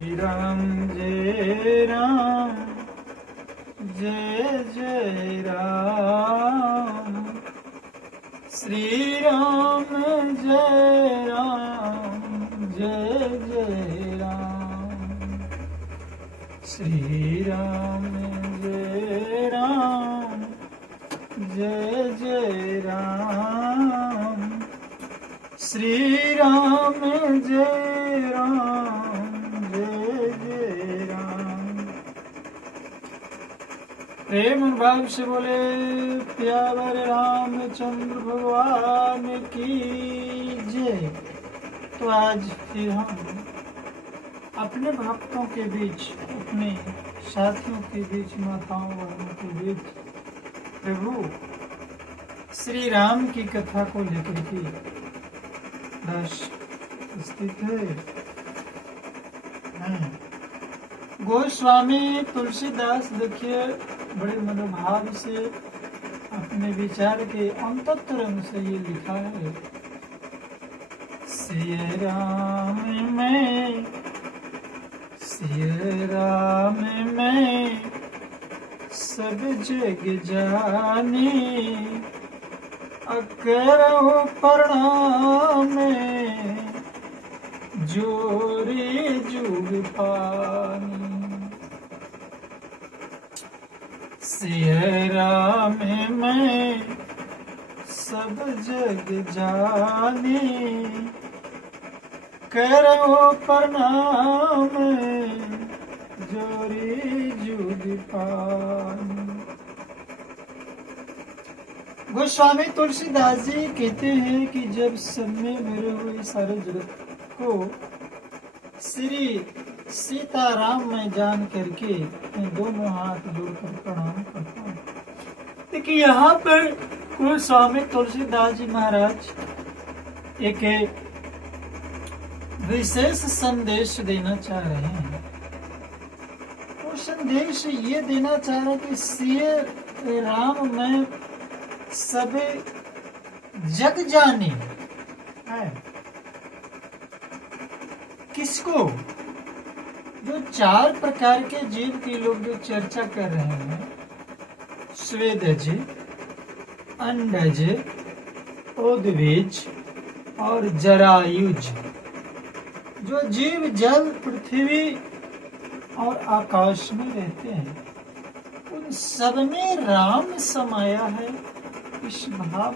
राम जय राम जय जय राम श्री राम जय राम जय जय राम श्री राम जय राम जय जय राम श्री राम जय राम प्रेम भाव से बोले प्यावर रामचंद्र भगवान की जय। तो आज फिर हम अपने भक्तों के बीच, अपने साथियों के बीच, माताओं बहनों के बीच प्रभु श्री राम की कथा को लेकर के दास स्थित है। गोस्वामी तुलसीदास देखिए बड़े मनोभाव से अपने विचार के अंतःतरंग से ये लिखा है। सिय राम में सब जग जानी, अकरहु प्रणाम जोरी जुग पानी। सिय राम में सब जग जानी, करो प्रणाम जोरी जुग पानी। गोस्वामी तुलसीदास जी कहते हैं कि जब सब में भरे हुए सारे जगत को श्री सीताराम में जान करके मैं दोनों हाथ जोड़कर प्रणाम करता हूँ। देखिए यहाँ पर गोस्वामी तुलसीदास जी महाराज एक विशेष संदेश देना चाह रहे हैं। वो संदेश ये देना चाह रहे कि सिय राम में सब जग जाने है। किसको? जो चार प्रकार के जीव के लोग जो चर्चा कर रहे हैं, स्वेदज, अंडज, उद्भिज और जरायुज, जो जीव जल, पृथ्वी और आकाश में रहते हैं, उन सब में राम समाया है इस भाव।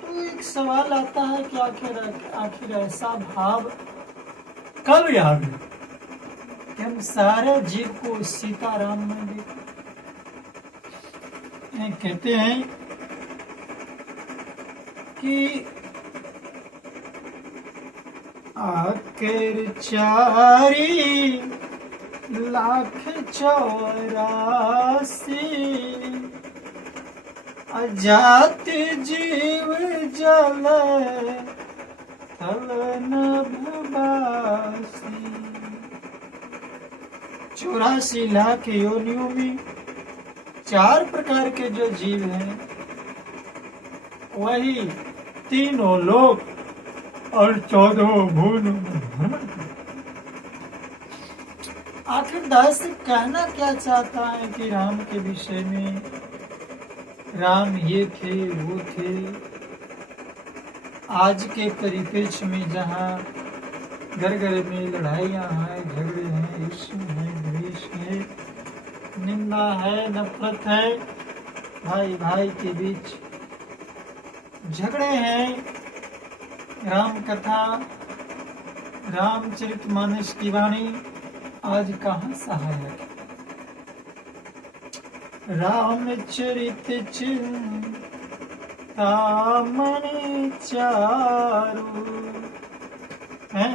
तो एक सवाल आता है कि आखिर ऐसा भाव कब आ गया कि हम सारे जीव को सीताराम में देखें। कहते हैं कि आखिर 4,84,000 अजात जीव जल थल नभवासी। 84 लाख योनियों में 4 प्रकार के जो जीव हैं, वही तीनों लोक और 14 भुवन। आखिर दास कहना क्या चाहता है कि राम के विषय में? राम ये थे, वो थे। आज के परिप्रेक्ष्य में जहाँ घर घर में लड़ाइयाँ हैं, झगड़े हैं, ईर्ष्या है, द्वेष है, निंदा है, नफरत है, भाई भाई के बीच झगड़े हैं, राम कथा, रामचरितमानस की वाणी आज कहाँ सहायक है? रामचरित चिंतामणि चारु है,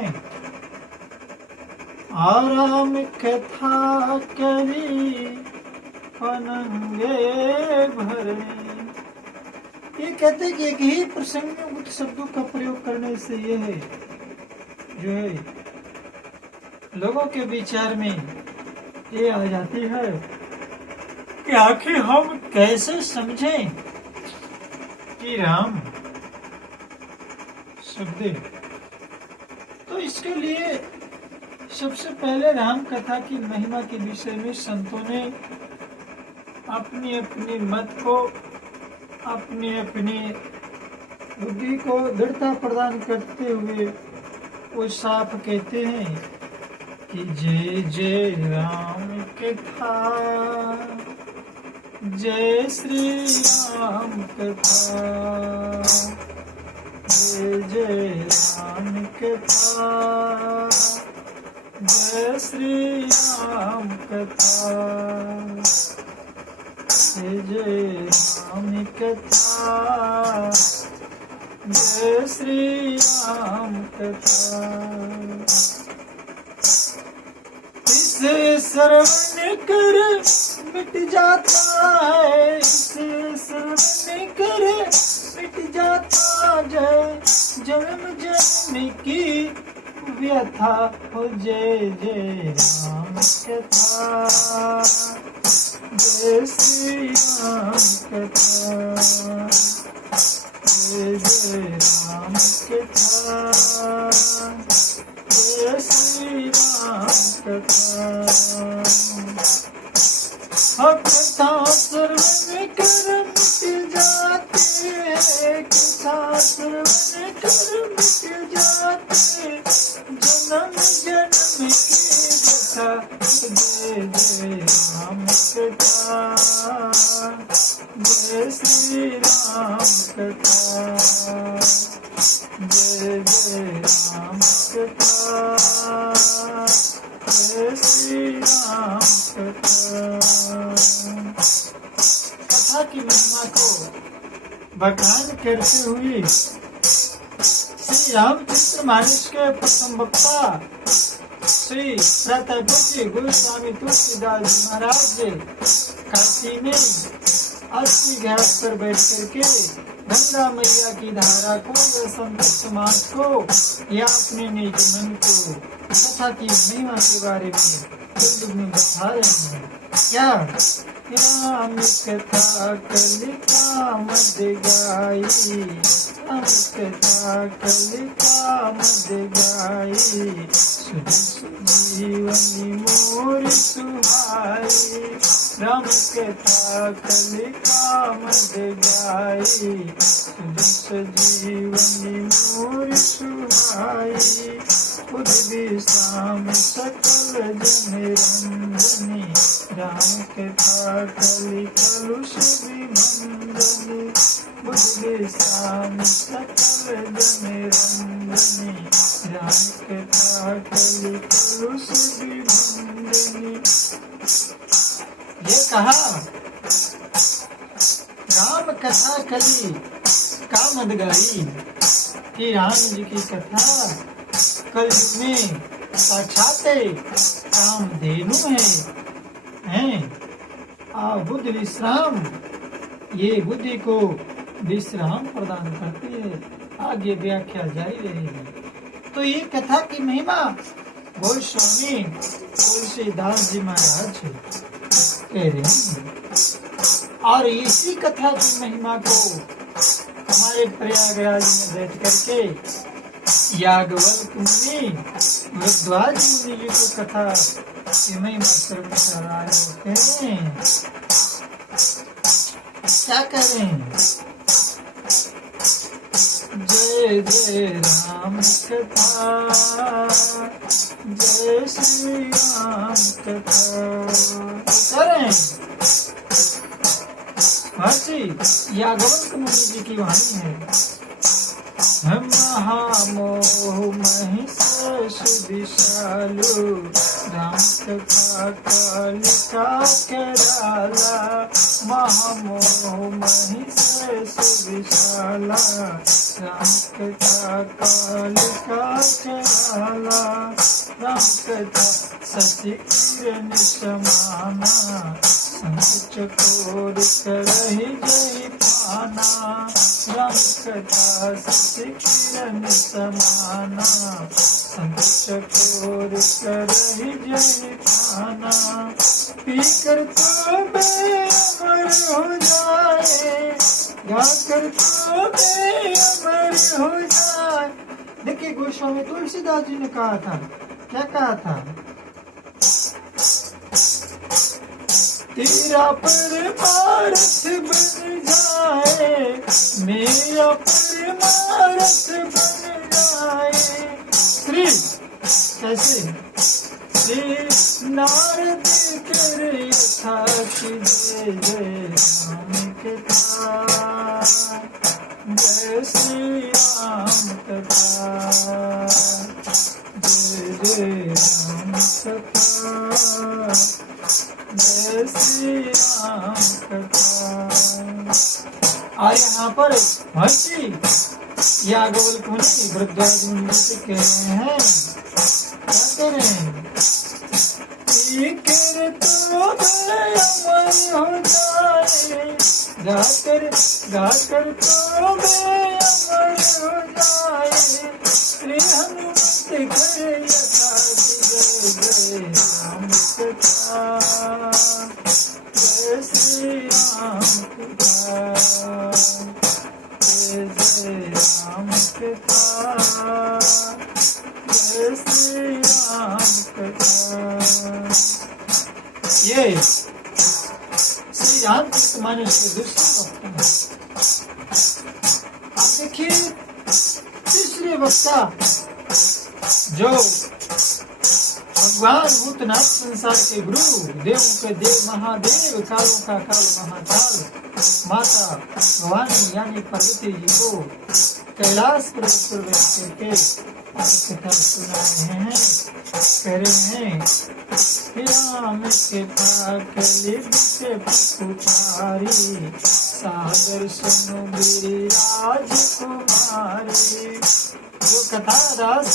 आराम कथा करी पनंगे भरे। ये कहते कि एक ही प्रसंग में कुछ शब्दों का प्रयोग करने से ये है जो है लोगों के विचार में ये आ जाती है कि आखिर हम कैसे समझें कि राम शब्द। तो इसके लिए सबसे पहले राम कथा की महिमा के विषय में संतों ने अपनी अपनी मत को, अपनी अपनी बुद्धि को दृढ़ता प्रदान करते हुए वो साफ कहते हैं कि जय जय राम कथा, जय श्री राम कथा, जय जय राम कथा, जय श्री राम कथा, जय जय राम कथा, जय श्री राम कथा। इसे श्रवण कर मिट जाता है, इसे श्रवण कर मिट जाता जय जन्म जन्म की व्यथा हो। जय जय राम कथा, जय श्री राम कथा, जय जय राम कथा, जय श्री राम कथा। कथा श्रवण कर मिट जाते, कथा श्रवण कर मिट जाते जन्म जन्म की व्यथा। जय जय राम कथा, जय श्री राम कथा, जय जय राम कथा, जय श्री राम कथा। कथा की महिमा को बखान करते हुए श्री रामचंद्र मानस के प्रथम वक्ता श्री प्रतापति गोस्वामी तुलसीदास जी महाराज काशी में अस्सी घाट पर बैठ करके गंगा मैया की धारा को या संत समाज को या अपने निज मन को कथा की महिमा के बारे में बता रहे हैं। क्या राम कथा कलिका मद गाई, राम कथा कलिका मद गाई, जीवनी मोर सुहाई, राम कथा कलिका मद गाई, जीवनी मोर सुहाई, खुद विश्राम सकल जन रंजनी, राम कथा कलि कलुष विभंजनी, बुद्ध विश्राम सकल जन रंजनी, राम कथा कलि कलुष विभंजनी। ये कहा राम कथा कलि का मद गाई कि राम जी की कथा कलयुग में साक्षात कामधेनु हैं। बुद्ध विश्राम, ये बुद्धि को विश्राम प्रदान करती है। आगे व्याख्या जारी रहेगी। तो ये कथा की महिमा गोस्वामी तुलसीदास जी महाराज कह रहे हैं। और इसी कथा की महिमा को हमारे प्रयागराज में बैठ करके याज्ञवल्क्य मुनि भारद्वाज मुनि जी को कथा की महिमा श्रवण करा रहे होते हैं। क्या कह रहे हैं? जय जय राम कथा, जय श्री राम कथा कर रहे हैं। याज्ञवल्क्य मुनि जी की वाणी है। महामोह महिष विशालु, राम कथा कालिका कराला, महामोह महिष विशाला, राम कथा कालिका कराला, राम कथा शशि किरण समाना, संत चकोर करहि जय पाना, राम कथा शशि किरण समाना, संत चकोर करहि जय पाना, पीकर तो बेअमर हो जाए, गाकर तो बेअमर हो जाए। देखिए गोस्वामी तुलसीदास जी ने कहा था क्या कहा था? तेरा परमार्थ बन जाए, मेरा परमार्थ बन जाए। श्री कैसे? श्री नारद कर यथा कि जय जय राम कथा, जय श्री राम कथा, जय जय राम कथा, जय श्री राम कथा। और यहाँ पर महर्षि याज्ञवल्क्य मुनि भरद्वाज मुनि से कह रहे हैं, क्या कह रहे हैं? कर तो अमर हो जाए, गाकर गाकर तो अमर हो जाए। श्री हनुमत कर यथा जय जय राम कथा, जय श्री राम कथा, जय जय राम कथा, जय श्री राम कथा। ये श्री रामचरितमानस के दूसरे वक्ता। आप देखिए तीसरे वक्ता जो भगवान भूतनाथ संसार के गुरु, देवों के देव महादेव, कालों का काल महाकाल, माता भवानी यानी पार्वती जी को कैलाश पर्वत पर बैठ करके कथा सुना रहे हैं। कह रहे हैं राम के पाकलिब से पुकारी, सागर सुनो गिरिराज कुमारी। जो कथा दास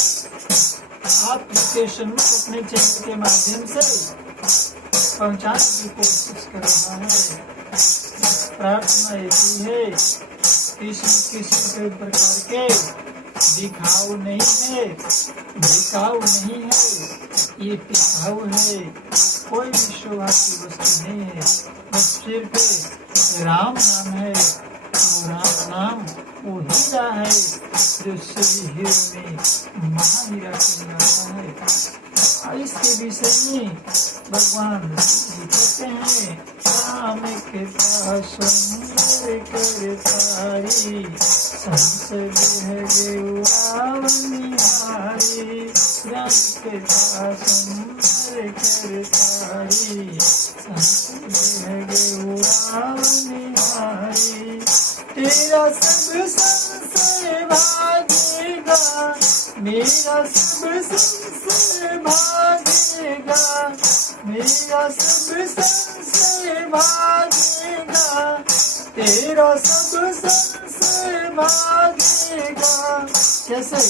आपके सन्मुख अपने चैनल के माध्यम से पहुंचाने की कोशिश कर रहा है। प्रार्थना ऐसी है कि किसी प्रकार के दिखाऊ नहीं है, दिखाऊ नहीं है, ये दिखाऊ है। कोई भी शोभा की वस्तु नहीं है, बस सिर्फ राम नाम है। और राम नाम वो हीरा है जो सभी हीरो में महाहीरा कहलाता है। इसके विषय में भगवान कहते हैं, राम के पास सुंदर कर तारी, संसद है निहारी। राम के पास सुंदर कर तारी, संसद है निहारी। तेरा सब संशय भागेगा, मेरा सब संशय भागेगा, मेरा सब संशय भागेगा, तेरा सब संशय भागेगा। कैसे?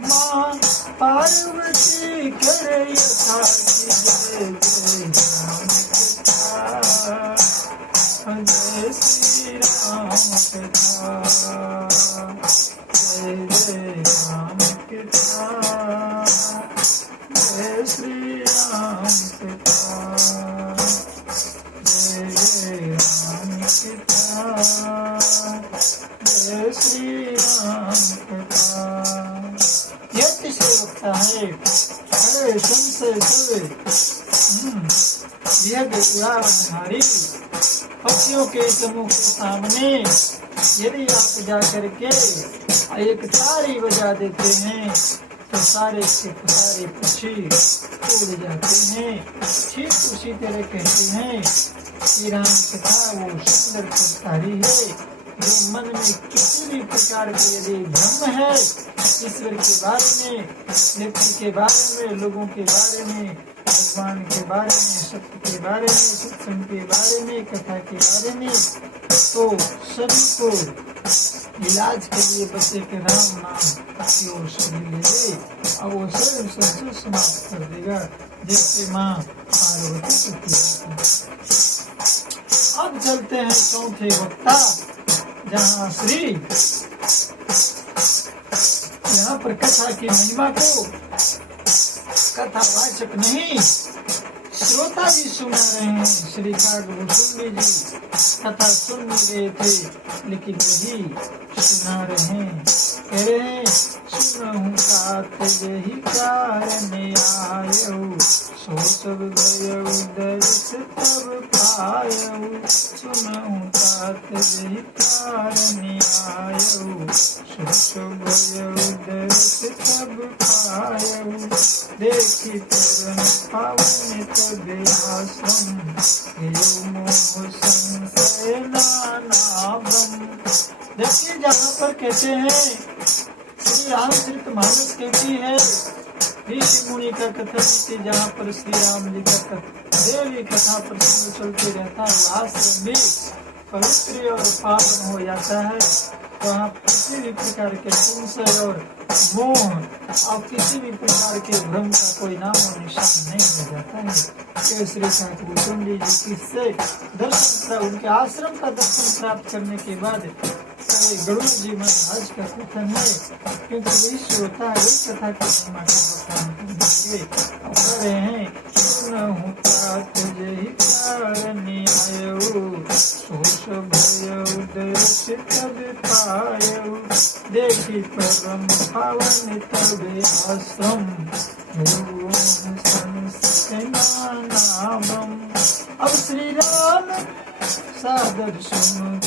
माँ पार्वती करे यथा कि जय जय राम कथा, जय श्री राम कथा, जय जय राम कथा, जय श्री राम कथा, जय जय राम कथा, जय श्री राम कथा। यह तीसरे वक्ता है। अरे संशय उड़ावनहारी, पक्षियों के समूह के सामने यदि आप जा करके एक तारी बजा देते हैं तो सारे के सारे पक्षी उड़ जाते हैं। ठीक उसी तरह कहते हैं कि राम कथा वो सुंदर तारी है जो मन में किसी भी प्रकार के यदि भ्रम है ईश्वर के बारे में, व्यक्ति के बारे में, लोगों के बारे में, भगवान के बारे में, सत्य के बारे में, सत्संग के बारे में, कथा के बारे में, तो सभी को इलाज के लिए बच्चे के राम नाम की ओर सभी ले ले और वो सर्व संशय समाप्त कर देगा, जैसे माँ पार्वती को किया। अब चलते हैं चौथे वक्ता, जहाँ श्री यहाँ पर कथा की महिमा को कथावाचक नहीं श्रोता जी सुना रहे हैं। श्री कागभूषुंडी जी कथा सुन गए थे, लेकिन वही सुना रहे हैं। कह रहे हैं सुनहु तात यही कारण आयऊ, सो सब भयऊ दर्श तब पायऊ। सुनहु तात यही कारण आयऊ, सो सब भयऊ दर्श तब पायऊ। देखी परम पावन तबे आश्रम, हेऊ मोह संशय नानाभम। देखिए जहाँ पर कहते हैं श्री रामचरित मानस कहती है ऋषि मुनि का कथन कि जहाँ पर श्री राम जी का देवी कथा प्रसंग चलते रहता है, आश्रम भी पवित्र और पावन हो जाता है। वहाँ किसी भी प्रकार के संशय और मोह और किसी भी प्रकार के भ्रम का कोई नाम और निशान नहीं हो जाता है। श्री कागभूषुंडी जी किससे दर्शन, उनके आश्रम का दर्शन प्राप्त करने के बाद गरुड़ जी महाराज का कथन है, क्योंकि वही श्रोता है कथा की महिमा का बखान कर रहे हैं। सुनहु तात यही कारण आयऊ, सो सब भयऊ दर्श तब पायऊ। देखी परम पावन तबे आश्रम, हेऊ संशय नानाभम। अब श्री राम सादर सुन,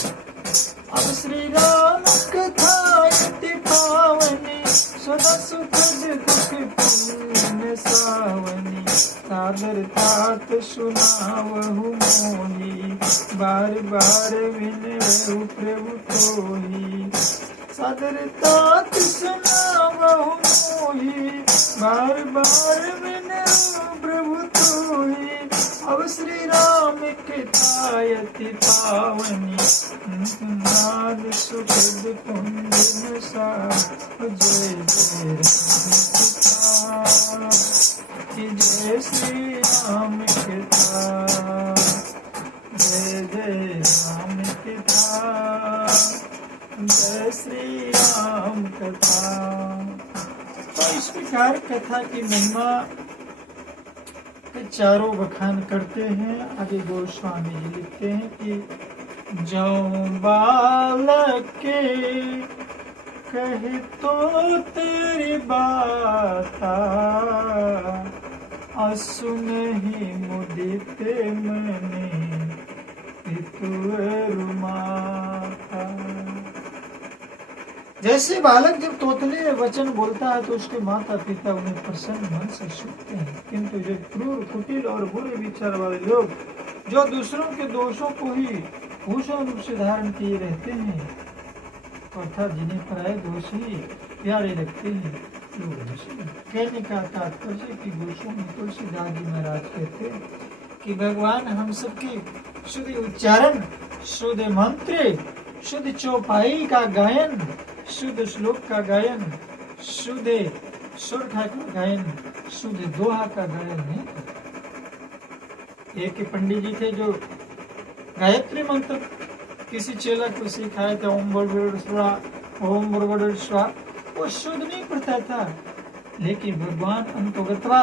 अब श्री राम कथा अति पावनी, सदा सुखद दुख पुण्य सावनी। सादर तात सुनावहु मोही, बार बार विनवहु प्रभु तोही। सादर तात सुनावहु मोही, बार बार विनवहु प्रभु तोही। अब श्री राम कथा अति पावनी, नाद सुखद पुण्य सा। जय जय राम कथा, जय श्री राम कथा, जय जय राम कथा, जय श्री राम कथा। तो इस प्रकार कथा की महिमा चारों बखान करते हैं। आगे गोस्वामी जी लिखते हैं कि जौ बालक के कहे तो तेरी बाता, असुन ही मुदित मने रुमाता। जैसे बालक जब तोतले वचन बोलता है तो उसके माता पिता उन्हें प्रसन्न मन से सुनते हैं, किंतु जो क्रूर कुटिल और बुरे विचार वाले लोग जो दूसरों के दोषों को ही भूषण रूप से धारण किए रहते हैं, अर्थात जिन्हें पराये दोष ही प्यारे लगते हैं, कहने का तात्पर्य कि गोस्वामी तुलसीदास जी महाराज कहते हैं कि भगवान हम सबकी शुद्ध उच्चारण, शुद्ध मंत्र, शुद्ध चौपाई का गायन, शुद्ध श्लोक का गायन, शुद्ध सुरठा का गायन, शुद्ध दोहा का गायन नहीं करते। एक पंडित जी थे जो गायत्री मंत्र किसी चेला को सिखाए थे, ओम बड़बड़ स्वा, वो शुद्ध नहीं पढ़ता था, लेकिन भगवान अंतोगतवा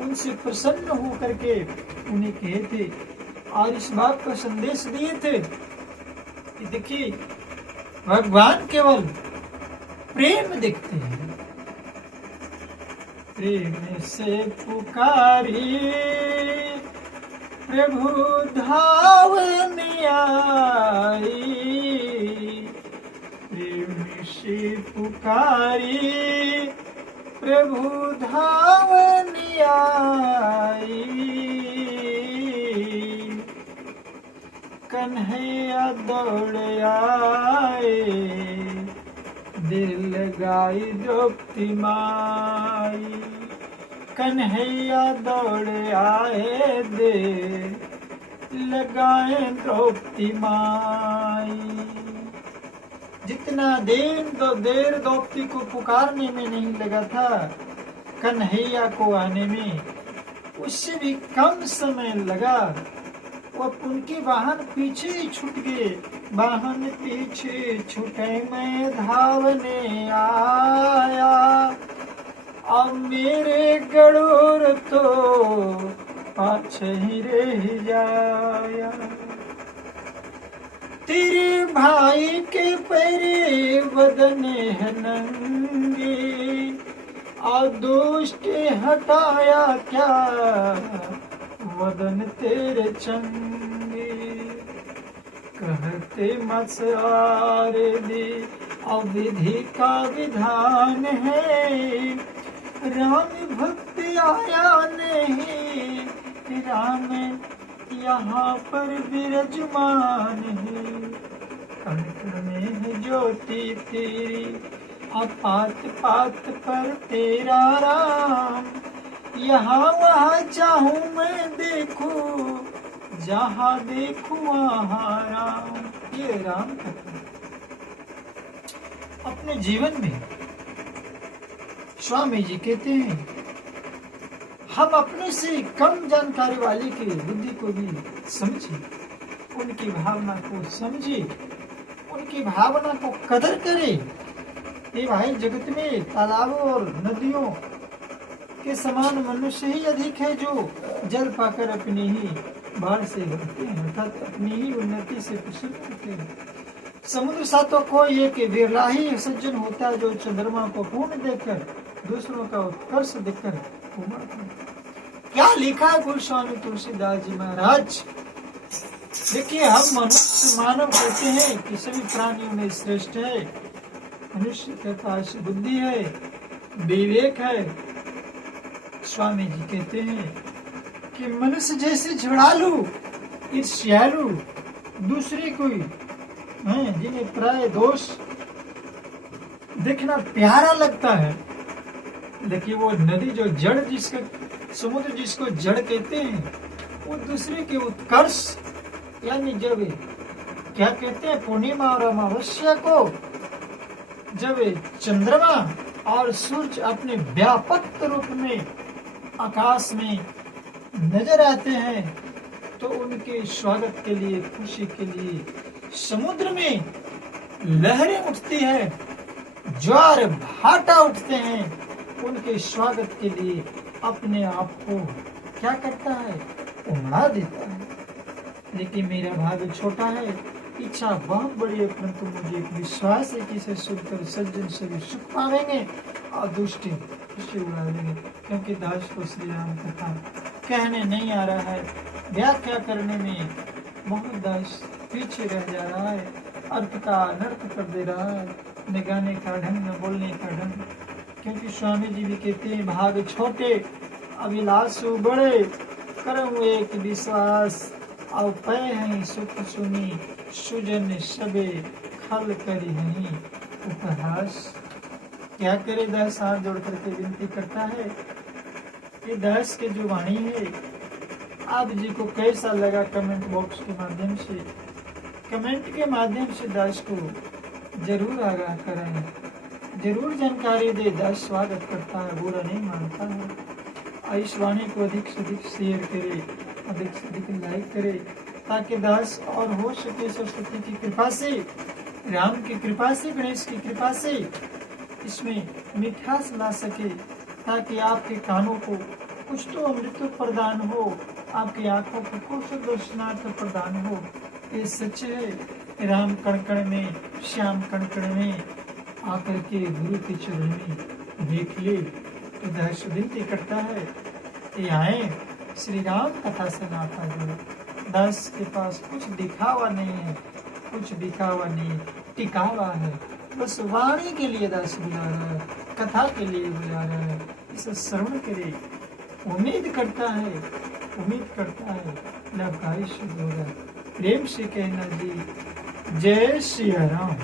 उनसे प्रसन्न होकर के उन्हें कहे थे और इस बात का संदेश दिए थे कि देखिए भगवान केवल प्रेम देखते हैं। प्रेम से पुकारी प्रभु धावन आई, प्रेम से पुकारी प्रभु धावन आई। कन्हैया दौड़ आए दिल लगाई द्रौपदी माई, कन्हैया दौड़ आए दिल लगाए द्रौपदी माई। जितना देर द्रौपदी को पुकारने में नहीं लगा था, कन्हैया को आने में उससे भी कम समय लगा। वो उनके वाहन पीछे ही छूट गए, वाहन पीछे छूटे मैं धावने आया। अब मेरे गरुड़ तो पाछे ही रह जाया। तेरे भाई के पैरे बदन है नंगे, और दुष्ट हटाया क्या वदन तेरे चंगे। कहते मत्स्यारे दी अविधि का विधान है, राम भक्त आया नहीं, राम यहाँ पर विराजमान है। कण कण में है ज्योति तेरी, पात पात पर तेरा राम। यहाँ वहाँ चाहूं मैं देखूं, जहाँ देखूं वहाँ राम। ये राम कथा अपने जीवन में स्वामी जी कहते हैं, हम अपने से कम जानकारी वाले की बुद्धि को भी समझे, उनकी भावना को समझे, उनकी भावना को कदर करे। ये भाई जगत में तालाबों और नदियों के समान मनुष्य ही अधिक है जो जल पाकर अपनी ही बाढ़ से भरते हैं, अर्थात अपनी ही उन्नति से प्रसन्न होते हैं। समुद्र सा तो कोई एक बिरला ही सज्जन होता है जो चंद्रमा को पूर्ण देखकर दूसरों का उत्कर्ष देखकर क्या लिखा है गोस्वामी तुलसीदास जी महाराज। देखिए, हम मनुष्य मानव कहते हैं कि सभी प्राणियों में श्रेष्ठ है। मनुष्य के पास बुद्धि है, विवेक है। स्वामी जी कहते हैं कि मनुष्य जैसे झुड़ालू, ईर्ष्यालु, दूसरे कोई हैं जिन्हें प्राय दोष देखना प्यारा लगता है। देखिए, वो नदी जो जड़ जिसका, समुद्र जिसको जड़ कहते हैं, वो दूसरे के उत्कर्ष, यानी जब क्या कहते हैं पूर्णिमा और अमावस्या को जब चंद्रमा और सूर्य अपने व्यापक रूप में आकाश में नजर आते हैं तो उनके स्वागत के लिए, खुशी के लिए समुद्र में लहरें उठती है, ज्वार भाटा उठते हैं। उनके स्वागत के लिए अपने आप को क्या करता है, उमड़ा देता है। लेकिन मेरा भाग्य छोटा है, इच्छा बहुत बड़ी है, परंतु मुझे एक विश्वास है कि इसे सुनकर सज्जन सभी सुख पाएंगे और दुष्ट खुशी उड़ा देंगे। क्योंकि दास को श्री राम कथा कहने नहीं आ रहा है, व्याख्या करने में बहुत दास पीछे रह जा रहा है, अर्थ का अनर्थ कर दे रहा है, न गाने का ढंग न बोलने का ढंग। क्योंकि स्वामी जी भी कहते हैं, भाग छोटे अभिलाषु बड़े, करम एक विश्वास और पै हैं सुख सुनी, सुजन सबे खल करी नहीं उपहास। क्या करे दास हाथ जोड़ करके विनती करता है। ये दास के जो वाणी है, आप जी को कैसा लगा कमेंट बॉक्स के माध्यम से, कमेंट के माध्यम से दास को जरूर आगाह करें, जरूर जानकारी दे। दास स्वागत करता है, बुरा नहीं मानता है। इस वाणी को अधिक से अधिक शेयर करे, अधिक से अधिक लाइक करे, ताकि दास और हो सके सरस्वती की कृपा से, राम की कृपा से, गणेश की कृपा से इसमें मिठास ला सके, ताकि आपके कानों को कुछ तो अमृत प्रदान हो, आपकी आंखों को कुछ दर्शनार्थ प्रदान हो। ये सच है, राम कण कण में, श्याम कण कण में आकर के गुरु के चरण में देख ले। तो दास विनती करता है कि आए श्री राम कथा से नाता जोड़े। दास के पास कुछ दिखावा नहीं है, कुछ दिखावा नहीं, टिकावा है। बस वाणी के लिए दास बुला रहा है, कथा के लिए बुला रहा है, इसे श्रवण करे। उम्मीद करता है लाभकारी शुभ होगा। प्रेम से कहना जी, जय श्री राम।